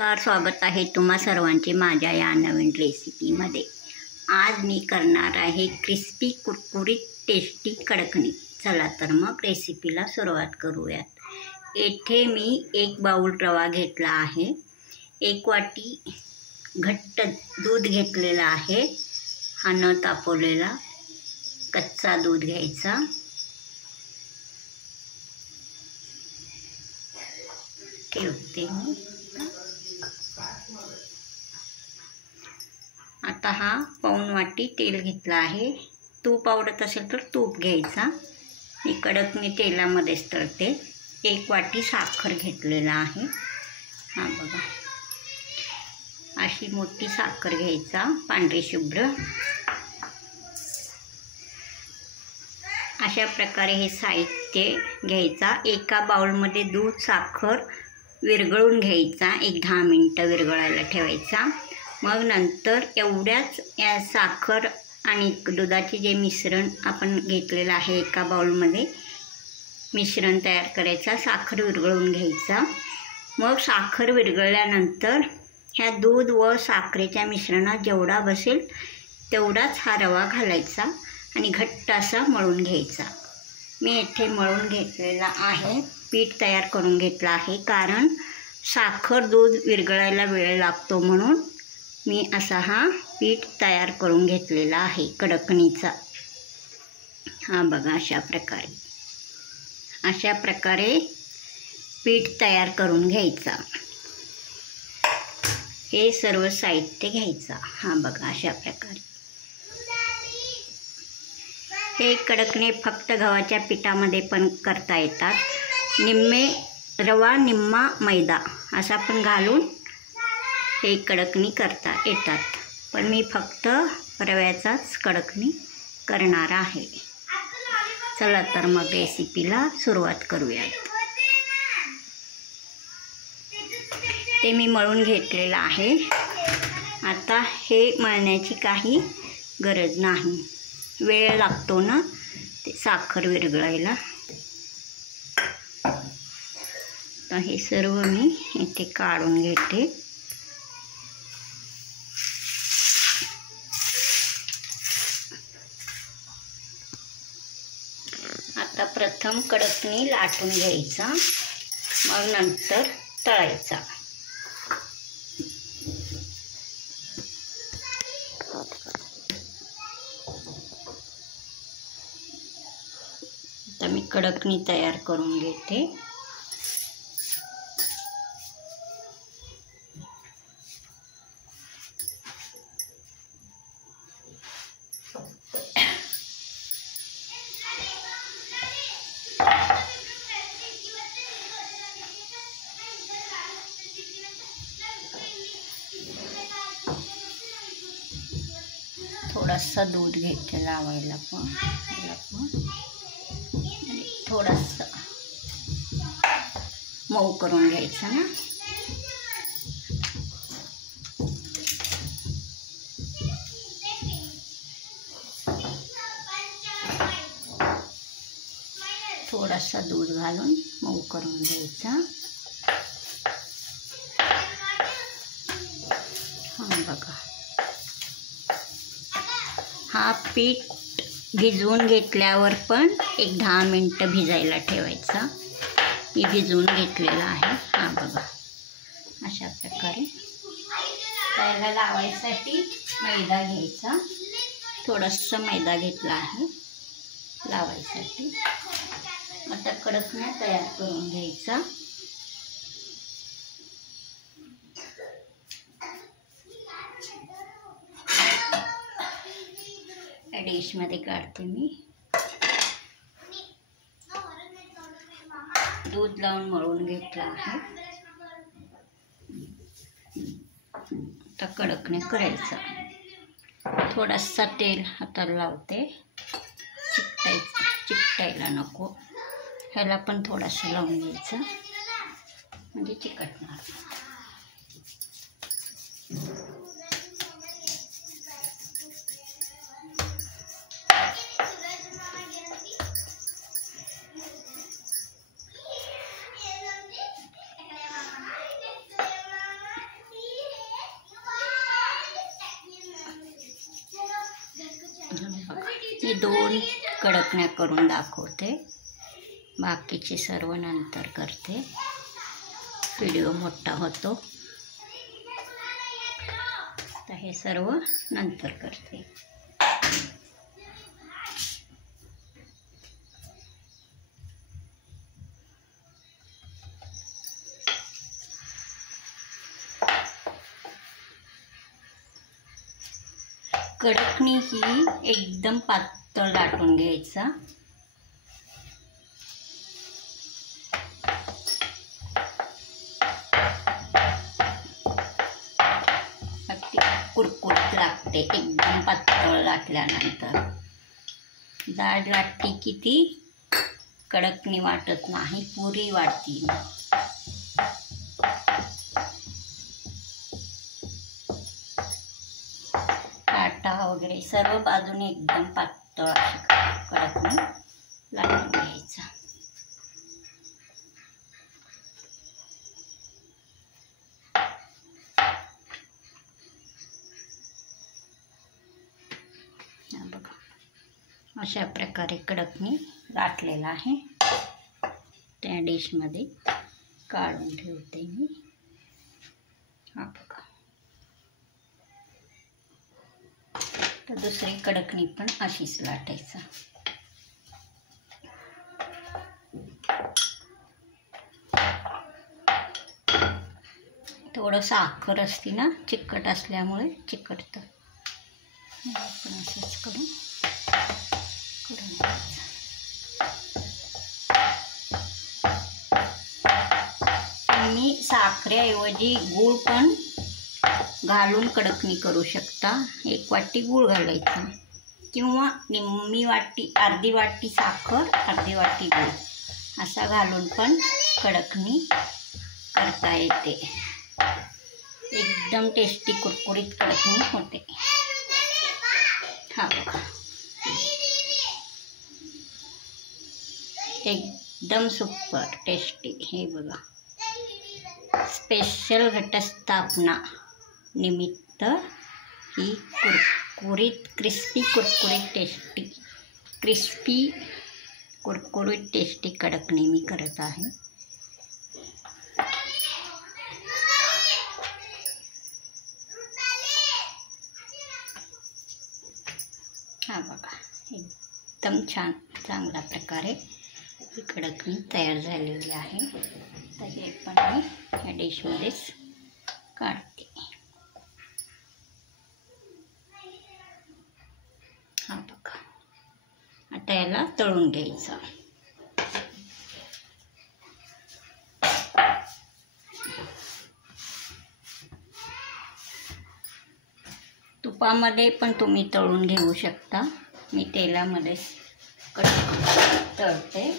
नमस्कार, स्वागत आहे तुम्हा सर्वांचे माझ्या या नवीन रेसिपीमध्ये। आज मी करणार आहे क्रिस्पी कुरकुरीत टेस्टी कडकणी। चला तर मग रेसिपीला सुरुवात करूयात। येथे मी 1 बाउल रवा घेतला आहे, 1 वाटी घट्ट दूध घेतलेला आहे, हा न तापवलेला कच्चा दूध घ्यायचा। ठेवते मी। आता हा पाऊण वाटी तेल घेतला आहे, तूप आवडत असेल तर तूप घ्यायचा, मी कडकणी तेलामध्येच तळते। 1 वाटी साखर घेतलेला आहे, हा बघा अशी मोठी साखर घ्यायचा, पांढरी शुभ्र। अशा प्रकारे हे साहित्य घ्यायचा। एका बाउलमध्ये दूध साखर विरघळून घ्यायचा, 10 मिनिटं विरघळायला ठेवायचा। मग नंतर एवढ्याच या साखर आणि दुधाचे जे मिश्रण आपण घेतलेलं आहे, एका बाउलमध्ये मिश्रण तयार करायचा, साखर विरघळून घ्यायचा। मग साखर विरघळल्यानंतर ह्या दूध व साखरेच्या मिश्रणात जेवढा बसेल तेवढाच हा रवा घालायचा आणि घट्ट असा मळून घ्यायचा। मी इथे मळून घेतलेला आहे, पीठ तयार करून घेतला आहे, कारण साखर दूध विरघळायला वेळ लागतो म्हणून मी असा हा पीठ तयार करून घेतलेला आहे कडकणीचा। हा बघा अशा प्रकारे पीठ तयार करून घ्यायचा। हे सर्व साहित्य घ्यायचा, हा बघा अशा प्रकारे। हे कडकणे फक्त गव्हाच्या पिठामध्ये पण करता येतात, निम्मे रवा निम्मा मैदा असा पण घालून हे कडकणी करता येतात, पण मी फक्त रव्याचाच कडकणी करणार आहे। चला तर मग रेसिपीला सुरुवात करूयात। ते मी मळून घेतलेलं आहे, आता हे मळण्याची काही गरज नाही, वेळ लागतो ना ते साखर विरघळायला। तर हे सर्व मी इथे काढून घेते। आता प्रथम कडकणी लाटून घ्यायचा, मग नंतर तळायचा। आता मी कडकणी तयार करून घेते। थोडासा दूध घेते लावायला पण, थोडासा मऊ करून घ्यायचा ना। थोडासा दूध घालून मऊ करून घ्यायचा। हा बघा, हा पीठ भिजवून घेतल्यावर पण 10 मिनिटं भिजायला ठेवायचा, मी भिजवून घेतलेला आहे। हा बघा अशा प्रकारे त्याला लावायसाठी मैदा घ्यायचा, थोडासा मैदा घेतला आहे लावायसाठी। आता कडकण्या तयार करून घ्यायचा। डिशमध्ये काढते मी, दूध लावून मळून घेतला आहे। आता कडकणे करायचा, थोडासा तेल हाताला लावते, चिकटायला नको, ह्याला पण थोडासा लावून घ्यायचा म्हणजे चिकटणार। मी 2 कडकण्या करून दाखवते, बाकीचे सर्व नंतर करते, व्हिडिओ मोठा होतो, तर हे सर्व नंतर करते. कडकणी ही एकदम पातळ लाटून घ्यायचा. कुरकुरीत लागते एकदम पातळ लाटल्यानंतर. जाड लाटली की ती कडकणी वाटत नाही, पुरी वाटती. काटा वगैरे सर्व बाजूने एकदम पातळ अशी कडकणी लाटून घ्यायचा. बघा, अशा प्रकारे कडकणी लाटलेला आहे. त्या डिशमध्ये काढून ठेवते मी. हा बघा, तर दुसरी कडकणी पण अशीच लाटायचं. थोडं साखर असते ना, चिकट असल्यामुळे चिकटतं. आपण असंच करून घ्यायचं. तुम्ही साखरेऐवजी गूळ पण घालून कडकणी करू शकता. 1 वाटी गूळ घालायचा किंवा निम्मी वाटी, अर्धी वाटी साखर, अर्धी वाटी गूळ असा घालून पण कडकणी करता येते. एकदम टेस्टी कुरकुरीत कडकणी होते. हा बघा, एकदम सुपर टेस्टी. हे बघा, स्पेशल घटस्थापना निमित्त ही कुरकुरीत क्रिस्पी कुरकुरीत टेस्टी कडकणी मी करत आहे. हा बघा, एकदम छान चांगल्या प्रकारे ही कडकणी तयार झालेली आहे. तर हे पण मी या डिशमध्येच काढते. हा बघा, आता याला तळून घ्यायचं. तुपामध्ये पण तुम्ही तळून घेऊ शकता. मी तेलामध्ये तळते.